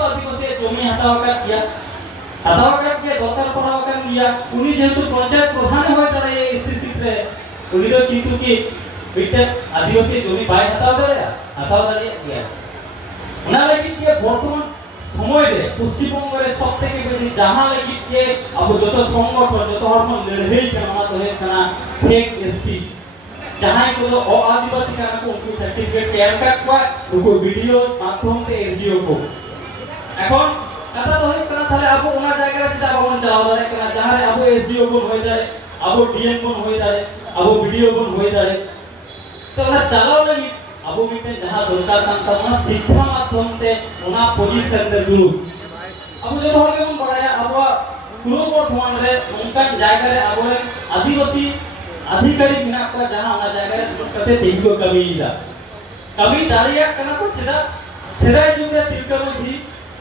तो आदिवासी जमी हटाव का किया दरकार पड़ाव का किया उनी जेहेतु पंचायत प्रधान होय तारा ये एसटी सीट रे उनी दो किंतु कि बिटे आदिवासी जमी बाय हटाव दाड़े किया ओना लगी के बर्तमान समय रे पश्चिम बंग रे सब থেকে বেশি जहां लगी के अब যত সংগঠন যত হরমোন লড়াই কেন তো है kana फेक एसटी जहां को आदिवासी का को उनको सर्टिफिकेट के एमका को उनको वीडियो माध्यम से एसडीओ को এখন কথা তো হয় কেন তাহলে আবো ওনা জায়গা রে যেটা বলন চাও দাঁড়ে কেন जहां रे আবো एसडीओ বন হয়ে যায় আবো ডিএম বন হয়ে যায় আবো ভিডিও বন হয়ে যায় তো ওনা চালাও লাগি আবো মিটে जहां দরকার কান তা শিক্ষা মাধ্যম से ওনা পজিশন রে দুরু আবো যে হর কে বন পড়ায়া আবো পুরো বর্তমান রে উনকান জায়গা রে আবো आदिवासी अधिकारी मेना को जहां ओना जायगा रे कते तेगो कमी दारिया कना को सेदाय जुग रे तिलका मांझी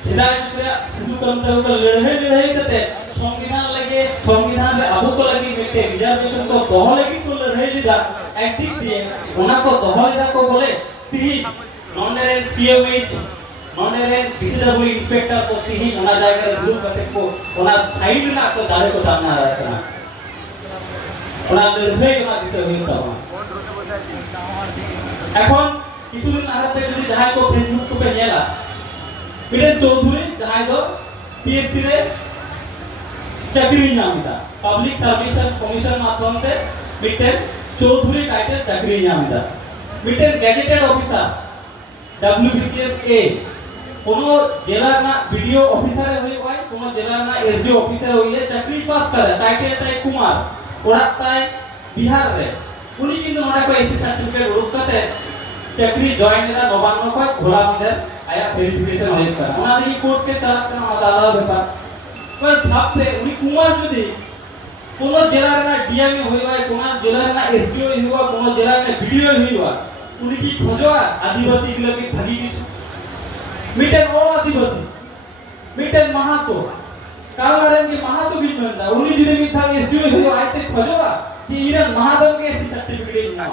सेदाय जुग रे सिधु कामता को लड़ाई कते संविधान रे आबो को लगी मिटे रिजर्वेशन को दोह लगी को लड़ाई लिदा एक दिक दिए ओना को दोह लिदा को बोले ती नॉनरेंट सीएमएच नॉनरेंट पीसीडब्ल्यू इंस्पेक्टर को ती ओना जायगा रे ग्रुप कते को ओना साइड ना को दारे को सामने आ रहा है ওনা লড়াই ওনা দিছে হইতা এখন কিছুদিন আগে যদি যাহাই কো ফেসবুক पे নেলা বিরেন চৌধুরী যাহাই দো পিএসসি রে চাকরি নামিদা পাবলিক সার্ভিসেস কমিশন মাধ্যমতে বিটেন চৌধুরী টাইটেল চাকরি নামিদা বিটেন গ্যাজেটেড অফিসার ডব্লিউবিসিএস এ কোন জেলার না ভিডিও অফিসারে হই হয় কোন জেলার না এসডি অফিসার হইয়ে চাকরি পাস করে টাইটেল তাই কুমার ওরাতায় বিহার রে উনি কিন্তু ওনা কো এসি সার্টিফিকেট রুকতে চাকরি জয়েন এরা নবান্ন কো ঘোলা মিদের আয়া ভেরিফিকেশন হই করা ওনা দেখি কোর্ট কে চালাতে না আলাদা ব্যাপার কই সাথে উনি কুমার যদি কোন জেলার না ডিএমএ হইবা কোন জেলার না এসডিও হইবা কোন জেলার না ভিডিও হইবা উনি কি খোঁজোয়া আদিবাসী গুলোকে ভাগি কিছু মিটেন ও আদিবাসী মিটেন মাহাতো कालारन के महातो भी बनता उन्हीं जिले में था एसडीओ हो आते खोजवा कि इरा महादेव के एसी सर्टिफिकेट ना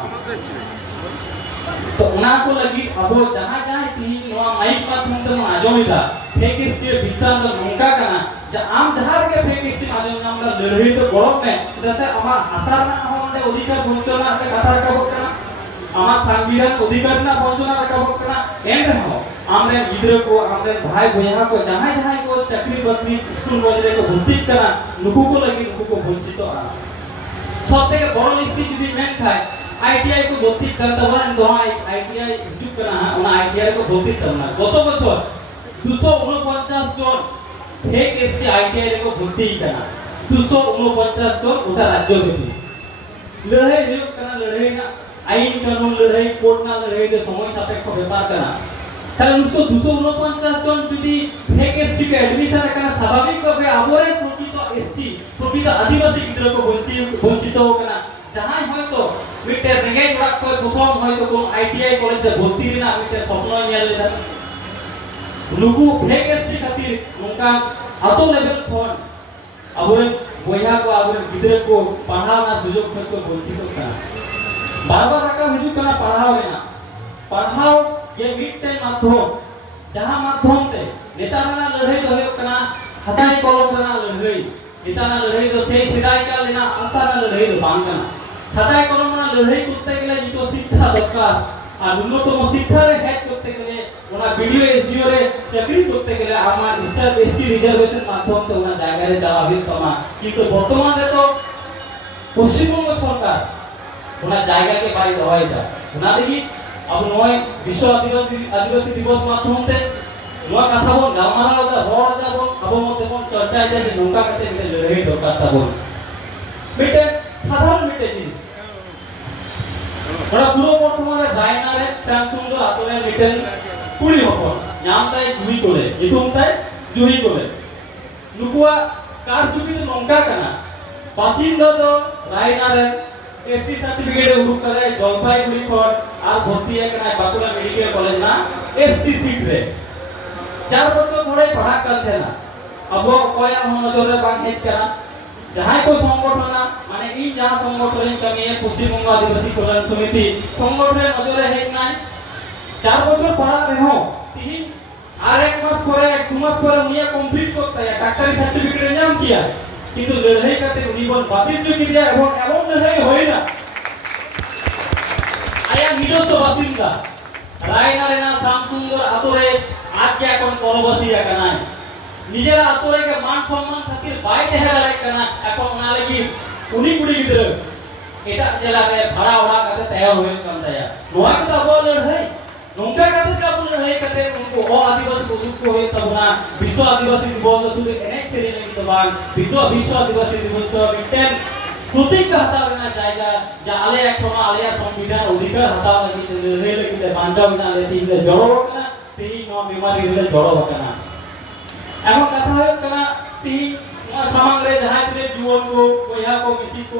तो उना को लगी अबो जहां ती नवा माइक माध्यम से आजोमिदा फेक एसटी बितान तो नंका कना जे आम जहार के फेक एसटी आजोम नाम का लड़ाई तो गरम में जैसे अमार हासार ना हमने अधिकार बंचना के कथा का बकना अमार संविधान अधिकार ना बंचना का बकना एंड हो आमरे गिदरे को आमरे भाई बहना को जहां को चाकरी बाकरी स्कूल वगैरह को भर्ती करा नुकु को लगी नुकु को वंचित आ सब থেকে বড় লিস্ট যদি মেন খায় আইটিআই को भर्ती करता बन तो आईटीआई जुक करा ओना आईटीआई को भर्ती करना गत বছর 249 জন फेक एसटी आईटीआई को भर्ती करा 249 জন ওটা রাজ্য থেকে লড়াই নিয়োগ করা লড়াই না আইন কানুন লড়াই কোর্ট না লড়াই তো সময় সাপেক্ষ ব্যাপার করা তাহলে उसको 249 জন যদি फेक एसटी के एडमिशन करना स्वाभाविक भाবে আবরে প্রকৃত আদিবাসী গিদ্রকে বঞ্চিত করা जहां হয়তো মিটে রেগে ওরা কই প্রথম হয়তো কোন আইটিআই কলেজে ভর্তি না মিটে স্বপ্ন নিয়ে লেদা লুকু फेक एसटी खातिर नोका আতো লেভেল ফোন আবরে বইয়া को আবরে গিদ্রে को पढ़ाओ ना সুযোগ को বঞ্চিত করা বারবার রাখা হিজু করা पढ़ाओ না पढ़ाओ ये मिटते माध्यम जहां माध्यम ते नेताना लड़ाई तो होय कना हताई कलम रना लड़ाई नेताना लड़ाई तो से सिदाई का लेना आशा ना लड़ाई तो बांग कना हताई कलम रना लड़ाई करते गेले जो शिक्षा दरकार আর ন্যূনতম শিক্ষা রে হ্যাক করতে গেলে ওনা ভিডিও এসডিও রে চাকরি করতে গেলে আমার স্টার এসটি রিজার্ভেশন মাধ্যম তো ওনা জায়গা রে চালাবে তোমা কিন্তু বর্তমানে তো পশ্চিমবঙ্গ সরকার ওনা জায়গাকে বাই দেওয়াই যায় ওনা দেখি अब नय विश्व आदिवासी दिवस माध्यमते नवा कथा बोन गामारा दा रोड दा बोन अब मते बोन चर्चा जे नौका कते मिटे लड़ाई दरकार ता बोन मिटे साधारण मिटे जिनिस ओरा पुरो बर्तमाने रायना रे सैमसंग दो आतोले मिटे कुड़ी हपन नामताय जुई कोले इथुमताय जुई कोले नुकुआ कार जुबी तो नौका कना बासिंदा दो रायना रे एसटी सर्टिफिकेट उरुक करे जलपाईगुड़ी खन আর ভর্তি একনা বাকুড়া মেডিকেল কলেজ না এসটি সিট রে 4 বছর ধরে পড়া করতে না अब কয়া নজর রে বাং হেট করা যাহাই কো সংগঠন মানে ই যা সংগঠন কমি পশ্চিমবঙ্গ আদিবাসী কল্যাণ সমিতি সংগঠনের নজরে হেট নাই 4 বছর পড়া রেহ তিন আর এক মাস পরে এক मास पर उनिया कंप्लीट करता है डाक्टरी सर्टिफिकेट नाम किया किंतु लड़ाई करते उनी बोल बातिल जो किया एवं लड़ाई होई ना आया নিজস্ব বাসিন্দা রায়নারেনা শামসুন্দর আতরে আজ্ঞা কোন পরবাসী কানায় নিজেরা আতরে কে মান সম্মান খাতির বাই দেখা দাঁড়ায় কানা এখন না লাগি উনি কুড়ি গিদরে এটা জেলারে ভাড়া ওড়া কাতে তৈরি হয়ে কান দায়া নোয়া কে তো বল লড়াই নৌকা কাতে কাবু লড়াই কাতে উनको ও আদিবাসী প্রযুক্ত হয়ে তবনা বিশ্ব আদিবাসী দিবস শুধু এনে সেরে নাকি তো বাং বিশ্ব আদিবাসী দিবস তো মিটেন প্রতিজ্ঞা হাতাওনা জায়গা যা আলে এখনো আলিয়া সংবিধান অধিকার হাতাও নাকি লড়াই লাগি বাঞ্চাও না লে তিলে জড়ো না তেই নো বিমারি লে জড়ো না এখন কথা হয় কানা তি সামাংরে যাহাই রে জীবন কো বইহা কো মিসি কো